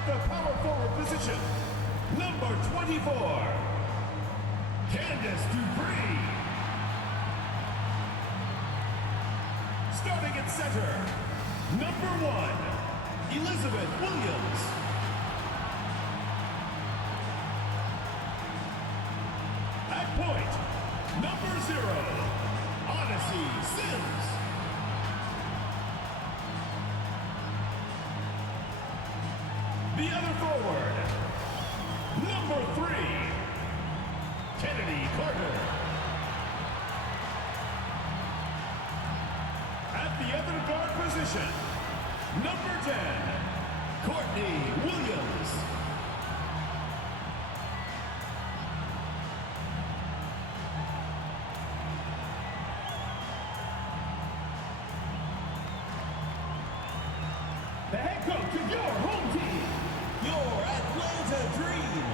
At the power forward position, number 24, Candace Dupree. Starting at center, number 1, Elizabeth Williams. At point, number 0, Odyssey Sims. The other forward, number 3, Kennedy Carter. At the other guard position, number 10, Courtney Williams. The head coach of your home team, your Atlanta Dream.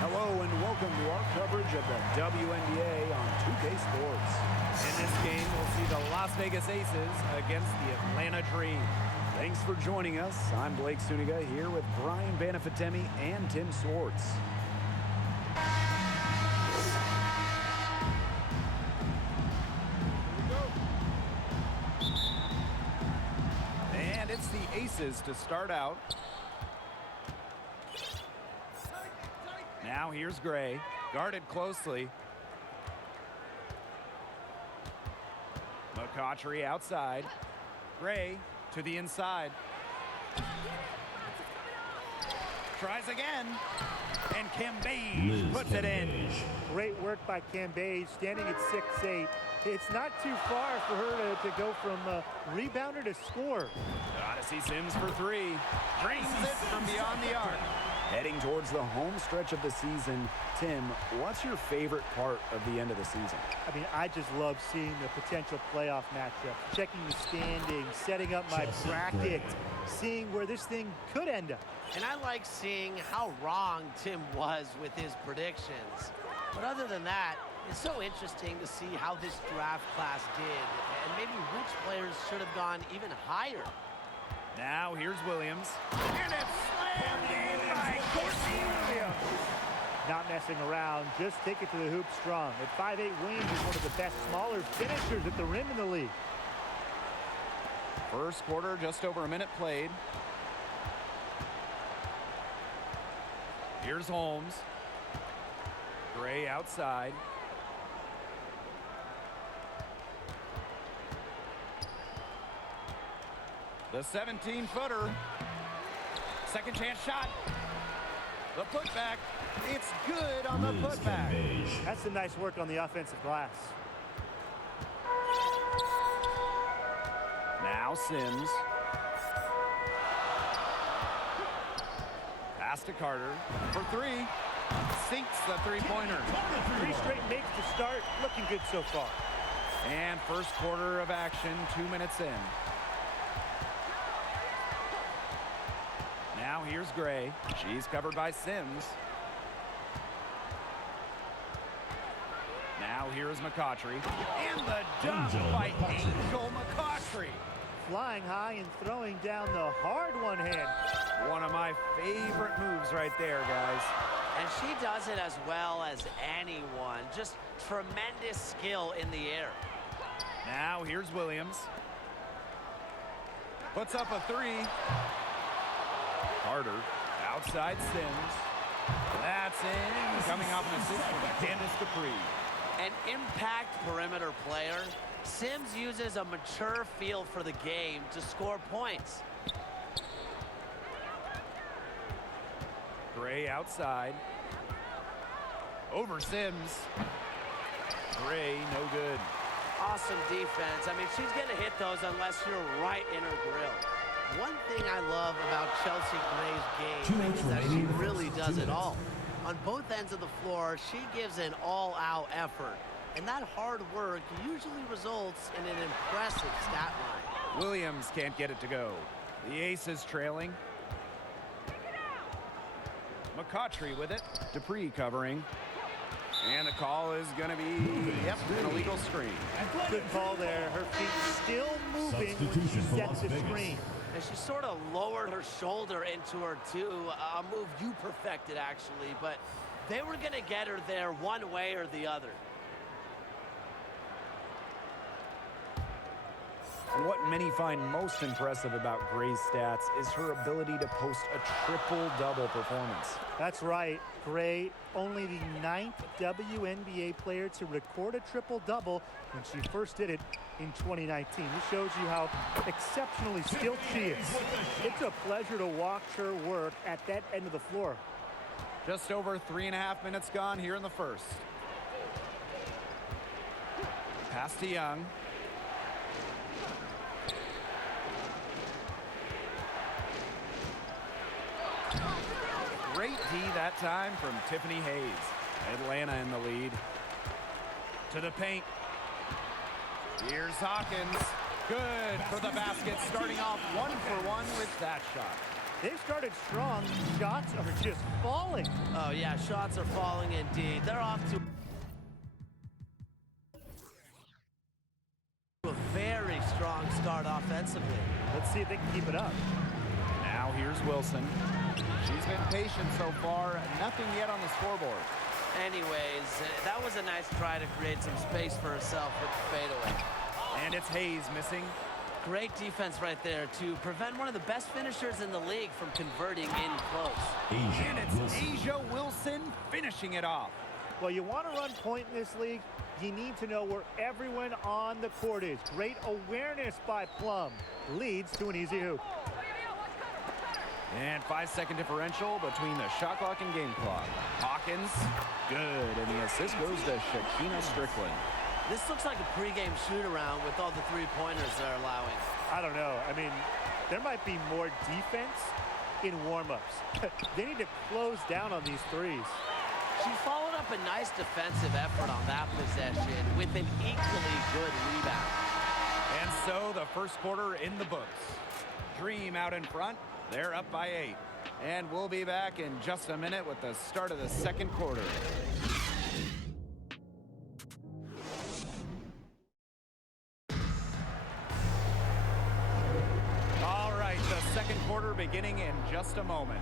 Hello and welcome to our coverage of the WNBA on 2K Sports. In this game, we'll see the Las Vegas Aces against the Atlanta Dream. Thanks for joining us. I'm Blake Suniga here with Brian Banafitemi and Tim Swartz. And it's the Aces to start out. Now here's Gray, guarded closely. McCautry outside. Gray to the inside. Tries again. And Cambage puts it in. Great work by Cambage, standing at 6'8". It's not too far for her to go from rebounder to score. Odyssey Sims for 3. Drains it from beyond the arc. Heading towards the home stretch of the season, Tim, what's your favorite part of the end of the season? I mean, I just love seeing the potential playoff matchup, checking the standings, setting up my bracket, seeing where this thing could end up. And I like seeing how wrong Tim was with his predictions. But other than that, it's so interesting to see how this draft class did and maybe which players should have gone even higher. Now here's Williams. And it's slammed in by Courtney Williams. Not messing around, just take it to the hoop strong. At 5'8", Williams is one of the best smaller finishers at the rim in the league. First quarter, just over a minute played. Here's Holmes. Gray outside. The 17-footer. Second chance shot. The putback. It's good on the putback. That's some nice work on the offensive glass. Now Sims. Pass to Carter for 3. Sinks the three-pointer. 3 straight makes to start. Looking good so far. And first quarter of action, 2 minutes in. Now here's Gray. She's covered by Sims. Now here's McCautry. And the dunk by Angel McCautry. Flying high and throwing down the hard one hand. One of my favorite moves right there, guys. And she does it as well as anyone. Just tremendous skill in the air. Now here's Williams. Puts up a 3. Carter outside Sims. That's in. Coming off an assist from Candace Dupree. An impact perimeter player. Sims uses a mature feel for the game to score points. Gray outside. Over Sims. Gray, no good. Awesome defense. I mean, she's going to hit those unless you're right in her grill. One thing I love about Chelsea Gray's game is that she really does it all. On both ends of the floor, she gives an all-out effort. And that hard work usually results in an impressive stat line. Williams can't get it to go. The Aces trailing. McCautry with it. Dupree covering. And the call is going to be, yep, an illegal screen. Good call there. Her feet still moving when she sets the screen. And she sort of lowered her shoulder into her, too. A move you perfected, actually. But they were going to get her there one way or the other. What many find most impressive about Gray's stats is her ability to post a triple-double performance. That's right. Gray, only the 9th WNBA player to record a triple-double when she first did it in 2019. This shows you how exceptionally skilled she is. It's a pleasure to watch her work at that end of the floor. Just over 3.5 minutes gone here in the first. Pass to Young. Great D that time from Tiffany Hayes. Atlanta in the lead. To the paint. Here's Hawkins. Good for the basket, starting off 1 for 1 with that shot. They've started strong. Shots are just falling. Oh, yeah, shots are falling indeed. They're off to a very strong start offensively. Let's see if they can keep it up. Now here's Wilson. She's been patient so far. Nothing yet on the scoreboard. Anyways, that was a nice try to create some space for herself with the fadeaway. And it's Hayes missing. Great defense right there to prevent one of the best finishers in the league from converting in close. And it's Asia Wilson finishing it off. Well, you want to run point in this league, you need to know where everyone on the court is. Great awareness by Plum. Leads to an easy hoop. And 5-second differential between the shot clock and game clock. Hawkins, good, and the assist goes to Shakina Strickland. This looks like a pregame shoot-around with all the three-pointers they're allowing. I don't know. I mean, there might be more defense in warm-ups. They need to close down on these threes. She followed up a nice defensive effort on that possession with an equally good rebound. And so the first quarter in the books. Dream out in front. They're up by 8. And we'll be back in just a minute with the start of the second quarter. All right, the second quarter beginning in just a moment.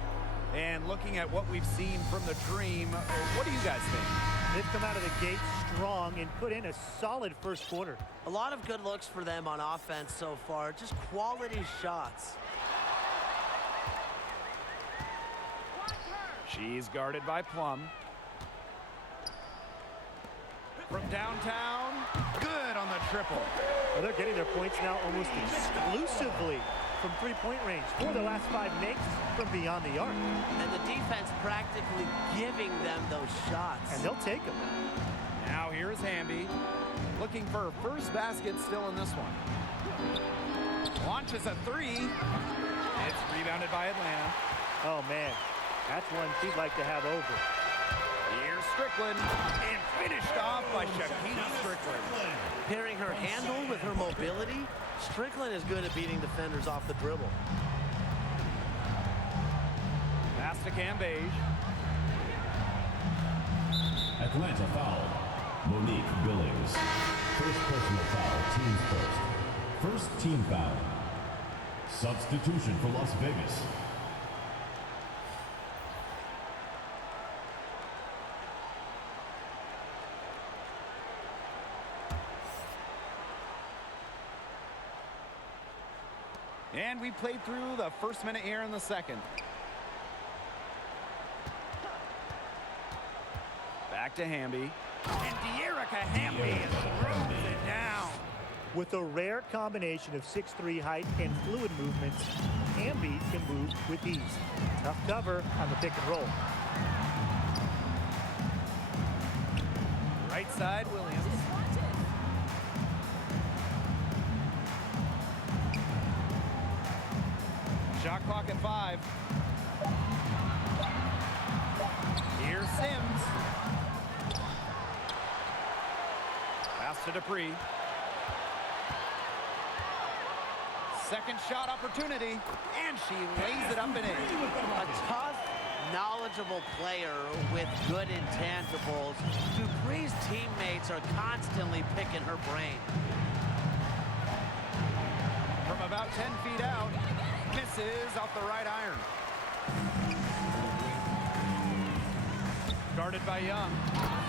And looking at what we've seen from the Dream, what do you guys think? They've come out of the gate strong and put in a solid first quarter. A lot of good looks for them on offense so far, just quality shots. She's guarded by Plum. From downtown, good on the triple. Well, they're getting their points now almost exclusively from three-point range. 4 of the last 5 makes from beyond the arc. And the defense practically giving them those shots. And they'll take them. Now here's Hamby, looking for her first basket still in this one. Launches a 3. It's rebounded by Atlanta. Oh, man. That's one she'd like to have over. Here's Strickland, and finished off by Shakina Strickland. Pairing her handle with her mobility, Strickland is good at beating defenders off the dribble. Pass to Cambage. Atlanta foul. Monique Billings. First personal foul, team's first. First team foul. Substitution for Las Vegas. And we played through the first minute here in the second. Back to Hamby. And De'Erica Hamby throws it down. With a rare combination of 6'3" height and fluid movements, Hamby can move with ease. Tough cover on the pick and roll. Right side, Williams. Shot clock at 5. Here's Sims. Pass to Dupree. Second shot opportunity, and she lays it up and in. A tough, knowledgeable player with good intangibles. Dupree's teammates are constantly picking her brain. From about 10 feet out, misses off the right iron. Guarded by Young.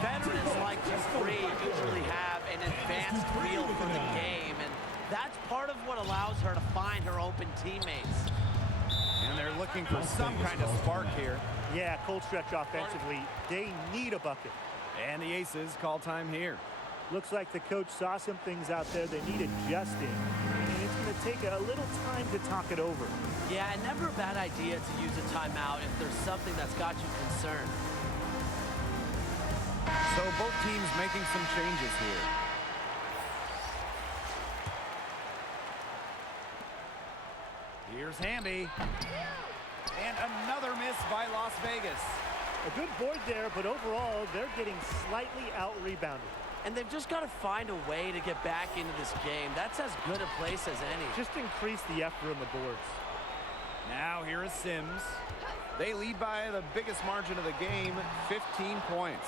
Veterans like Dupree usually have an advanced feel for the game, and that's part of what allows her to find her open teammates. And they're looking for some kind of spark here. Yeah, cold stretch offensively. They need a bucket. And the Aces call time here. Looks like the coach saw some things out there they need adjusting, and it's going to take a little time to talk it over. Yeah, never a bad idea to use a timeout if there's something that's got you concerned. So both teams making some changes here. Here's Hamby. And another miss by Las Vegas. A good board there, but overall, they're getting slightly out-rebounded. And they've just got to find a way to get back into this game. That's as good a place as any. Just increase the effort on the boards. Now here is Sims. They lead by the biggest margin of the game, 15 points.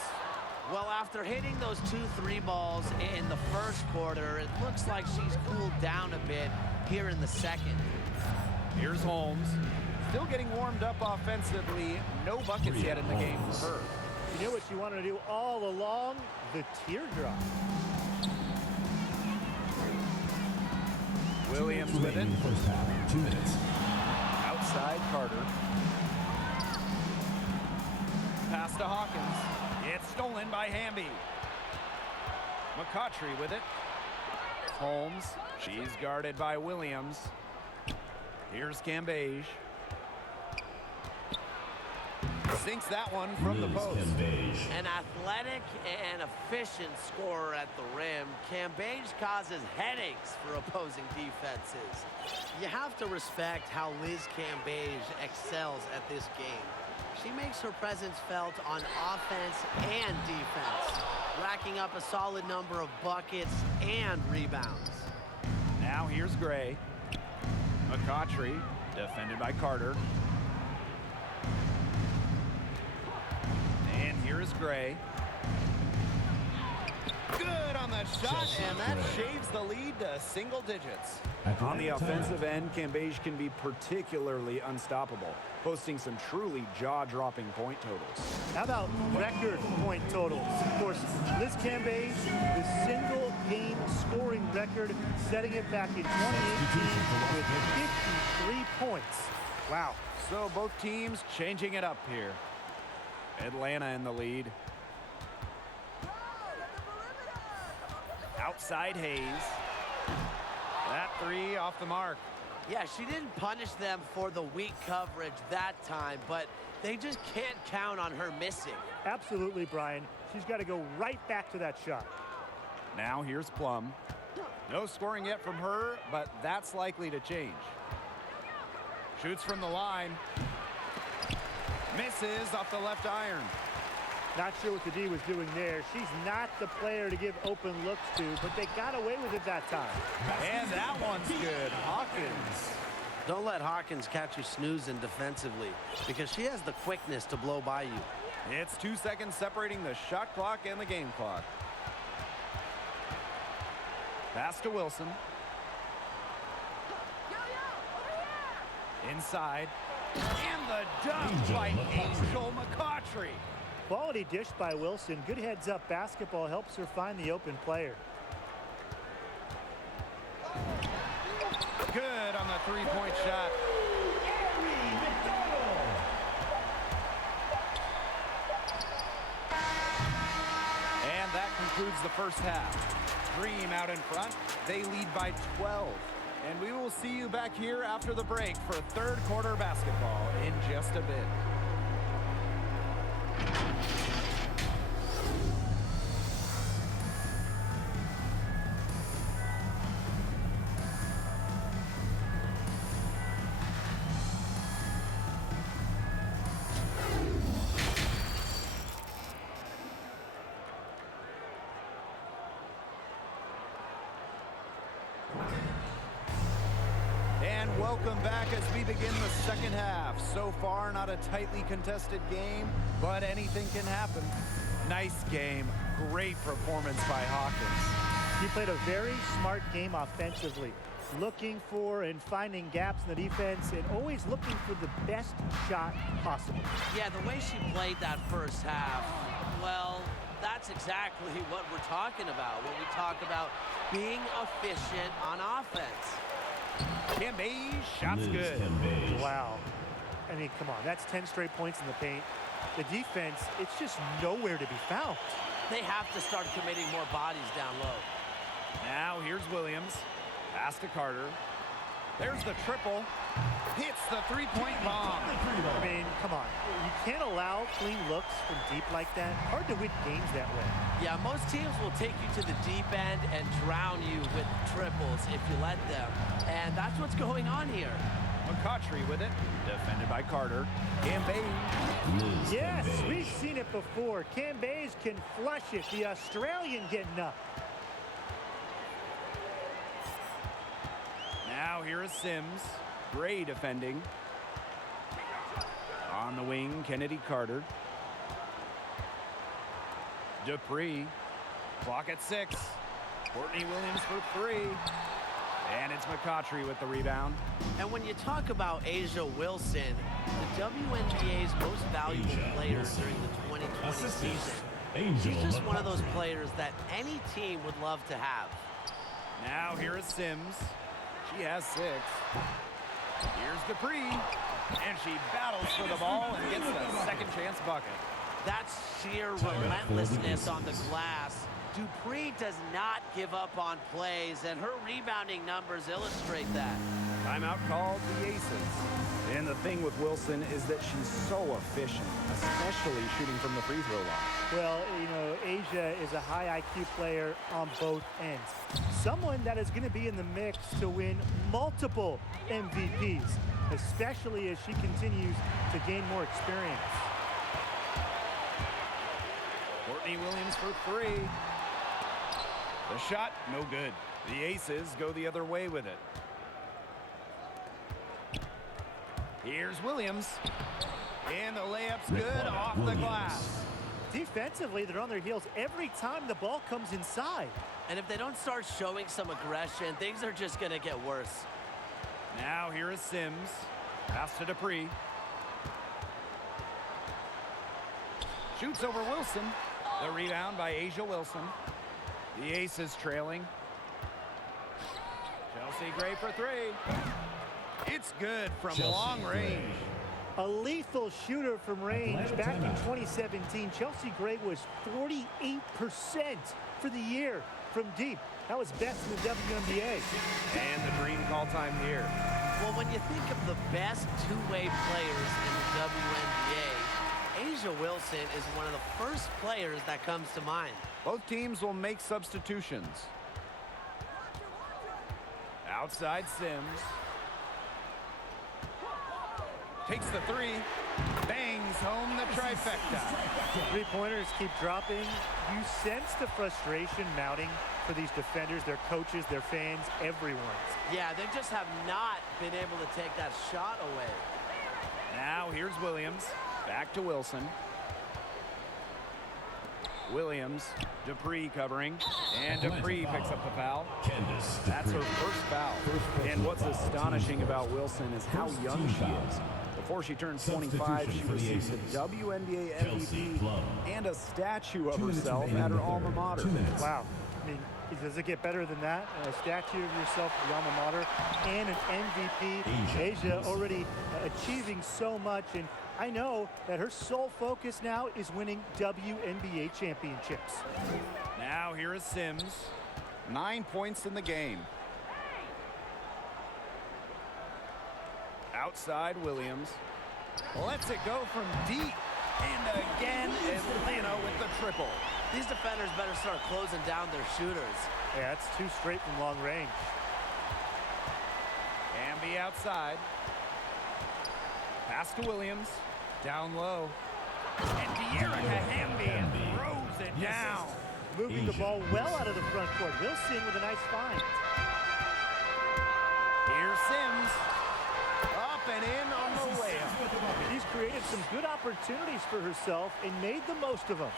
Well, after hitting those 2 3 balls in the first quarter, it looks like she's cooled down a bit here in the second. Here's Holmes. Still getting warmed up offensively. No buckets yet in the game for her. You know what you wanted to do all along? The teardrop. Williams with it. First half, 2 minutes. Outside Carter. Pass to Hawkins. It's stolen by Hamby. McCautry with it. Holmes. She's guarded by Williams. Here's Cambage. Sinks that one from the post. An athletic and efficient scorer at the rim. Cambage causes headaches for opposing defenses. You have to respect how Liz Cambage excels at this game. She makes her presence felt on offense and defense, racking up a solid number of buckets and rebounds. Now here's Gray. McCautry, defended by Carter. And here is Gray. Good on the shot, and that shaves the lead to single digits. On the offensive end, Cambage can be particularly unstoppable, posting some truly jaw-dropping point totals. How about record point totals? Of course, Liz Cambage, the single game scoring record, setting it back in 2018 with 53 points. Wow. So both teams changing it up here. Atlanta in the lead. Outside Hayes. That 3 off the mark. Yeah, she didn't punish them for the weak coverage that time, but they just can't count on her missing. Absolutely, Brian. She's got to go right back to that shot. Now here's Plum. No scoring yet from her, but that's likely to change. Shoots from the line. Misses off the left iron. Not sure what the D was doing there. She's not the player to give open looks to, but they got away with it that time. And that one's good. Hawkins. Don't let Hawkins catch you snoozing defensively, because she has the quickness to blow by you. It's 2 seconds separating the shot clock and the game clock. Pass to Wilson. Inside. And the dunk by Angel McCautry. Quality dish by Wilson. Good heads-up basketball helps her find the open player. Good on the three-point shot. And that concludes the first half. Dream out in front. They lead by 12. And we will see you back here after the break for third quarter basketball in just a bit. And welcome back as we begin the second half. So far, not a tightly contested game, but anything can happen. Nice game. Great performance by Hawkins. He played a very smart game offensively, looking for and finding gaps in the defense and always looking for the best shot possible. Yeah, the way she played that first half, well, that's exactly what we're talking about when we talk about being efficient on offense. Cambe, shots Liz good. Cambe. Wow. I mean, come on. That's 10 straight points in the paint. The defense, it's just nowhere to be found. They have to start committing more bodies down low. Now here's Williams. Pass to Carter. There's the triple. Hits the three-point bomb. I mean, come on. You can't allow clean looks from deep like that. Hard to win games that way. Yeah, most teams will take you to the deep end and drown you with triples if you let them. And that's what's going on here. McCautry with it. Defended by Carter. Cambe. Liz Yes, Cambe. we've seen it before. Cambays can flush it. The Australian getting up. Now here is Sims. Gray defending. On the wing, Kennedy Carter. Dupree. Clock at 6. Courtney Williams for 3. And it's McCautry with the rebound. And when you talk about Asia Wilson, the WNBA's most valuable Asia player Wilson. during the 2020 Assistance, season. Angel She's just one of those McCautry. players that any team would love to have. Now here is Sims. She has 6. Here's Dupree. And she battles for the ball and gets the second chance bucket. That's sheer relentlessness on the glass. Dupree does not give up on plays, and her rebounding numbers illustrate that. Timeout called the Aces. And the thing with Wilson is that she's so efficient, especially shooting from the free throw line. Well, you know, Asia is a high IQ player on both ends. Someone that is going to be in the mix to win multiple MVPs, especially as she continues to gain more experience. Courtney Williams for 3. The shot, no good. The Aces go the other way with it. Here's Williams. And the layup's good off the glass. Defensively, they're on their heels every time the ball comes inside. And if they don't start showing some aggression, things are just going to get worse. Now here is Sims. Pass to Dupree. Shoots over Wilson. The rebound by Asia Wilson. The Aces trailing. Chelsea Gray for 3. It's good from Chelsea long Gray. range. A lethal shooter from range. Atlanta Back in timeout. 2017, Chelsea Gray was 48% for the year from deep. That was best in the WNBA. And the dream call time here. Well, when you think of the best two-way players in the WNBA, Asia Wilson is one of the first players that comes to mind. Both teams will make substitutions. Outside Sims. Takes the 3. Bangs home the trifecta. Three-pointers keep dropping. You sense the frustration mounting for these defenders, their coaches, their fans, everyone's. Yeah, they just have not been able to take that shot away. Now here's Williams. Back to Wilson. Williams. Dupree covering. And Dupree picks up the foul. Candace That's her Dupree. first foul. First And what's personal foul, astonishing team about foul. Wilson is how First young team she foul. is. Before she turns 25, she Substitution for the received Aces. the WNBA Chelsea MVP Plum. and a statue of 2 minutes herself remaining at her in the alma third. mater. 2 minutes. Wow. I mean, does it get better than that? A statue of yourself at the alma mater and an MVP. Asia Asia already achieving so much. And I know that her sole focus now is winning WNBA championships. Now here is Sims. 9 points in the game. Outside Williams. Lets it go from deep. And again, Atlanta with the triple. These defenders better start closing down their shooters. Yeah, that's 2 straight from long range. Hamby outside. Pass to Williams. Down low. And De'Erica Hamby throws it down. Moving the Asia ball well out of the front court. Wilson with a nice find. Here's Sims. Up and in on the layup. She's created some good opportunities for herself and made the most of them.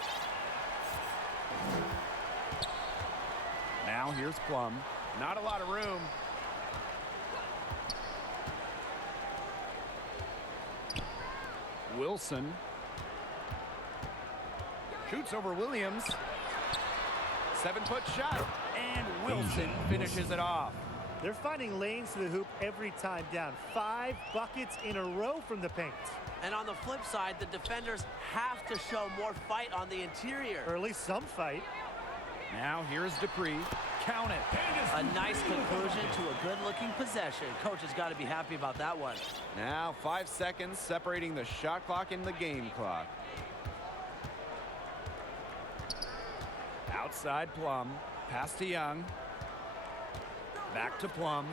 Now here's Plum. Not a lot of room. Wilson. Shoots over Williams. 7-foot shot. And Wilson finishes it off. They're finding lanes to the hoop every time down. 5 buckets in a row from the paint. And on the flip side, the defenders have to show more fight on the interior. Or at least some fight. Now here's Dupree. Count it. A nice conclusion to a good-looking possession. Coach has got to be happy about that one. Now 5 seconds separating the shot clock and the game clock. Outside Plum. Pass to Young. Back to Plum.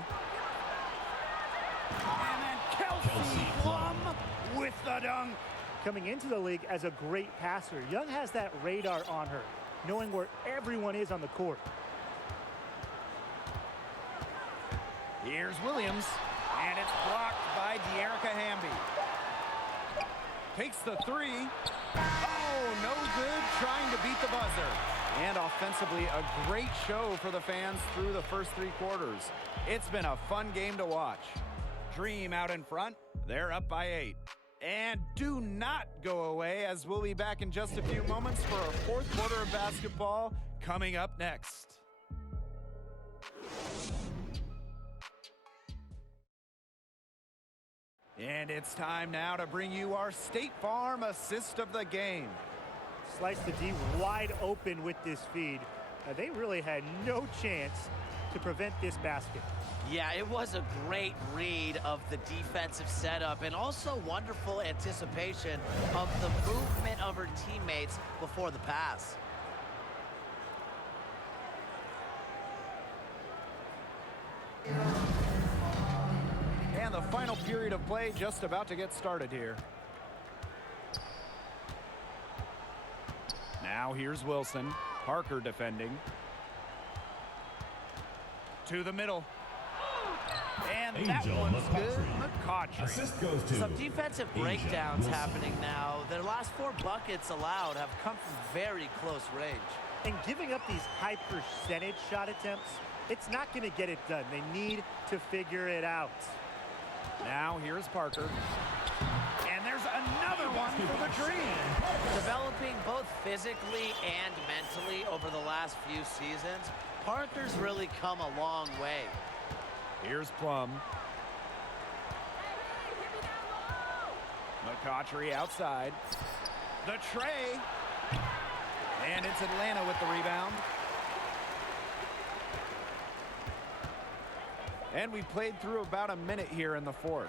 And then Kelsey Plum with the dunk. Coming into the league as a great passer, Young has that radar on her, knowing where everyone is on the court. Here's Williams, and it's blocked by De'Erica Hamby. Takes the 3. Oh, no good, trying to beat the buzzer. And offensively, a great show for the fans through the first 3 quarters. It's been a fun game to watch. Dream out in front. They're up by 8. And do not go away, as we'll be back in just a few moments for our 4th quarter of basketball coming up next. And it's time now to bring you our State Farm assist of the game. Slice the D wide open with this feed. They really had no chance to prevent this basket. Yeah, it was a great read of the defensive setup and also wonderful anticipation of the movement of her teammates before the pass. And the final period of play just about to get started here. Now here's Wilson. Parker defending. To the middle. And that one's good. McCautry. Assist goes to Some defensive breakdowns happening now. Their last 4 buckets allowed have come from very close range. And giving up these high percentage shot attempts, it's not going to get it done. They need to figure it out. Now here's Parker. And there's another one for the Dream. Developing both physically and mentally over the last few seasons, Parker's really come a long way. Here's Plum. McCautry outside. The tray. And it's Atlanta with the rebound. And we played through about a minute here in the 4th.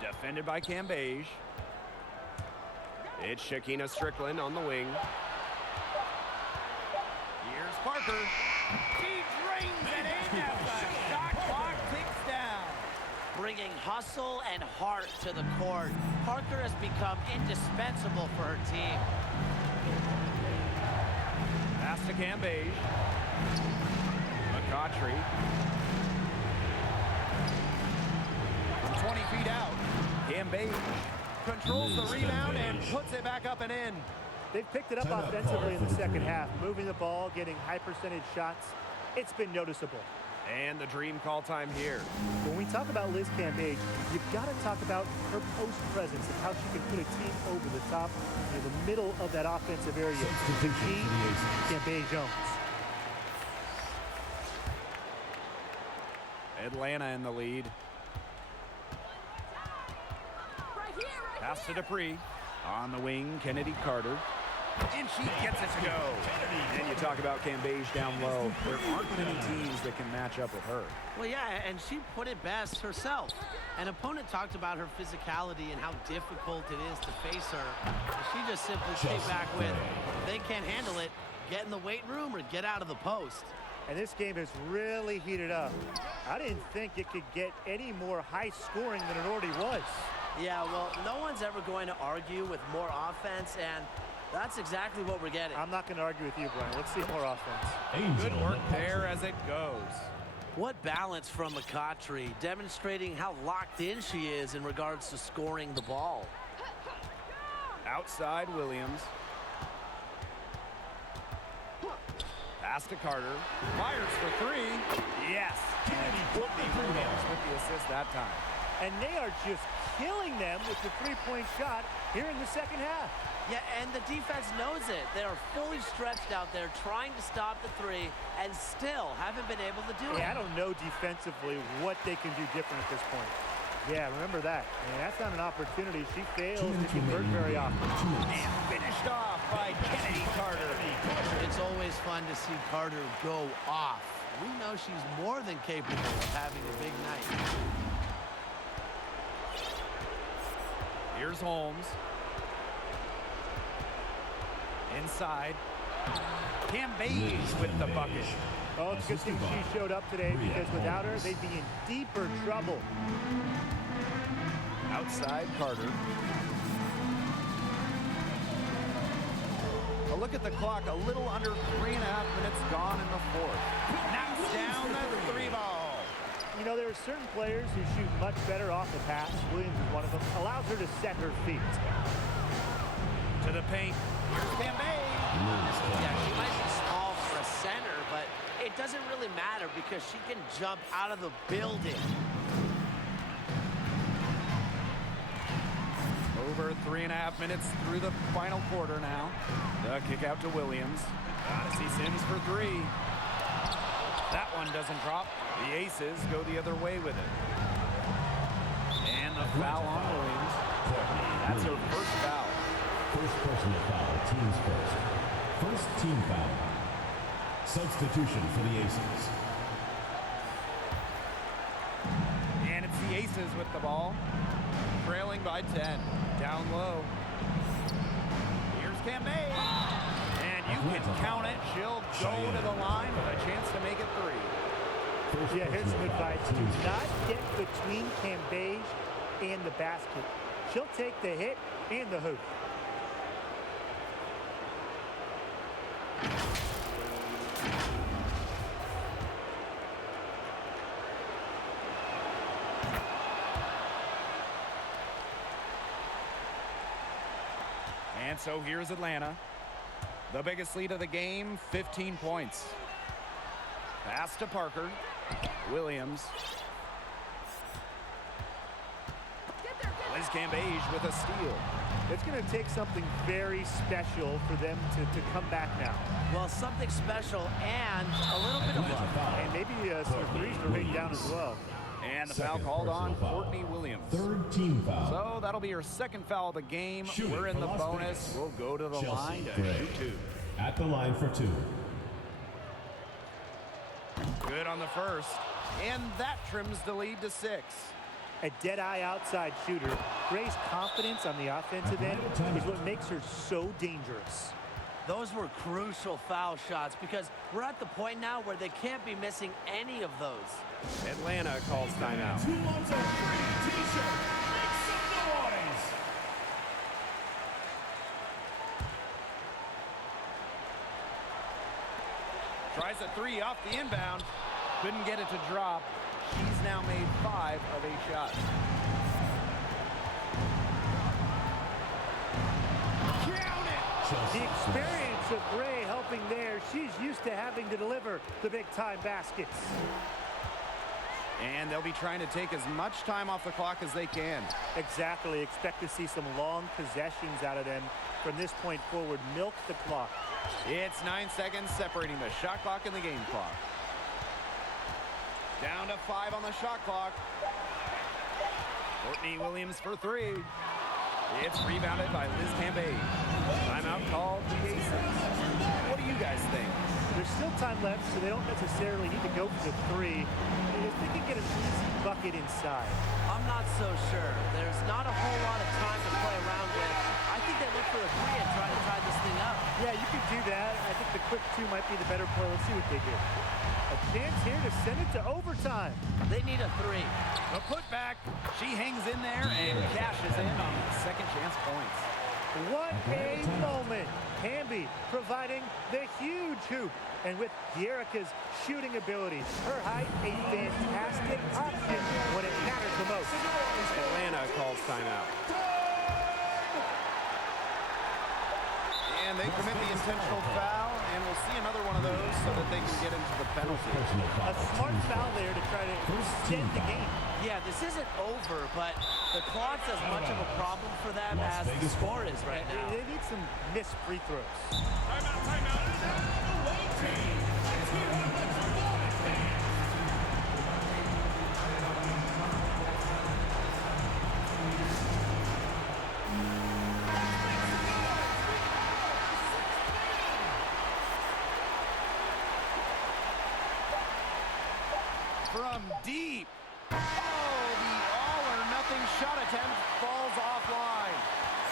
Defended by Cambage. It's Shakina Strickland on the wing. Here's Parker. She drains it in as the shot clock ticks down. Bringing hustle and heart to the court, Parker has become indispensable for her team. Pass to Cambage. McCautry. From 20 feet out, Cambage controls the rebound and puts it back up and in. They've picked it up offensively in the second half, moving the ball, getting high percentage shots. It's been noticeable. And the Dream call time here. When we talk about Liz Cambage, you've got to talk about her post presence and how she can put a team over the top in the middle of that offensive area. The key, Cambage Jones. Atlanta in the lead. Pass to Dupree. On the wing, Kennedy Carter. And she gets it to go. And you talk about Cambage down low. There aren't many teams that can match up with her. Well, yeah, and she put it best herself. An opponent talked about her physicality and how difficult it is to face her. She just simply came back with, they can't handle it, get in the weight room or get out of the post. And this game has really heated up. I didn't think it could get any more high scoring than it already was. Yeah, well, no one's ever going to argue with more offense, and That's exactly what we're getting. I'm not going to argue with you, Brian. Let's see more offense. Angel Good work McCutcheon. there as it goes. What balance from McCutcheon, demonstrating how locked in she is in regards to scoring the ball. Outside Williams. Pass to Carter. Fires for three. Yes. Whitney Williams with the assist that time. And they are just killing them with the three-point shot here in the second half. Yeah, and the defense knows it. They are fully stretched out there trying to stop the three and still haven't been able to do it. Yeah, I don't know defensively what they can do different at this point. Yeah, remember that. And that's not an opportunity. She fails to convert very often. And finished off by Kennedy Carter. It's always fun to see Carter go off. We know she's more than capable of having a big night. Here's Holmes. Inside. Cam Beige with the bucket. Oh, it's a good thing she showed up today because without her, they'd be in deeper trouble. Outside Carter. A look at the clock. A little under 3.5 minutes gone in the fourth. Knocks down the three ball. You know, there are certain players who shoot much better off the pass. Williams is one of them. Allows her to set her feet. To the paint. Here's Cam Beige. Yeah, she might be small for a center, but it doesn't really matter because she can jump out of the building. Over 3.5 minutes through the final quarter now. The kick out to Williams. Gotta see Sims for three. That one doesn't drop. The Aces go the other way with it. And the foul on Williams. That's her first foul. First personal foul, teams first. First team foul. Substitution for the Aces. And it's the Aces with the ball. Trailing by 10. Down low. Here's Cam Beige. And you can count it. She'll go to the line with a chance to make it three. First Yeah, here's some personal foul, advice. Do teams not first. get between Cam Beige and the basket. She'll take the hit and the hoop. And so here's Atlanta. The biggest lead of the game, 15 points. Pass to Parker. Williams. Liz Cam Beige with a steal. It's going to take something very special for them to come back now. Well, something special and a little bit of luck. And maybe some threes to rain down as well. And the foul Second called on personal foul. Courtney Williams. Third team foul. So that'll be her second foul of the game. Shooting We're in for the Las bonus. Vegas. We'll go to the Chelsea line to Gray. shoot two. At the line for two. Good on the first. And that trims the lead to 6. A dead-eye outside shooter. Gray's confidence on the offensive end is what makes her so dangerous. Those were crucial foul shots because we're at the point now where they can't be missing any of those. Atlanta calls timeout. Who wants a free t-shirt? Make some noise! Tries a three off the inbound. Couldn't get it to drop. She's now made 5 of 8 shots. Count it! The experience of Gray helping there. She's used to having to deliver the big-time baskets. And they'll be trying to take as much time off the clock as they can. Exactly. Expect to see some long possessions out of them from this point forward. Milk the clock. It's 9 seconds separating the shot clock and the game clock. Down to 5 on the shot clock. Courtney Williams for 3. It's rebounded by Liz Cam Beige. Timeout called the Aces. What do you guys think? There's still time left, so they don't necessarily need to go for the 3. If they can get an easy bucket inside. I'm not so sure. There's not a whole lot of time to play around with. I think they look for a 3 and try to tie this thing up. Yeah, you could do that. I think the quick 2 might be the better play. Let's see what they do. A chance here to send it to overtime. They need a 3. The putback. She hangs in there and cashes in on the second chance points. What a moment. Hamby providing the huge hoop. And with Yerika's shooting ability, her height, a fantastic option when it matters the most. Atlanta calls timeout. And they commit the intentional foul, and we'll see another one of those so that they can get into the penalty. A smart foul there to try to extend the game. Yeah, this isn't over, but the clock's as much of a problem for them as the score is right now. They need some missed free throws. From deep. Oh, the all-or-nothing shot attempt falls offline.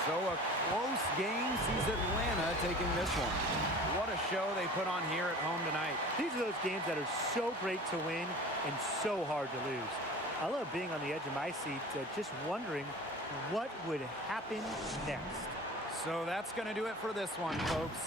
So a close game sees Atlanta taking this one. What a show they put on here at home tonight. These are those games that are so great to win and so hard to lose. I love being on the edge of my seat, just wondering what would happen next. So that's going to do it for this one, folks.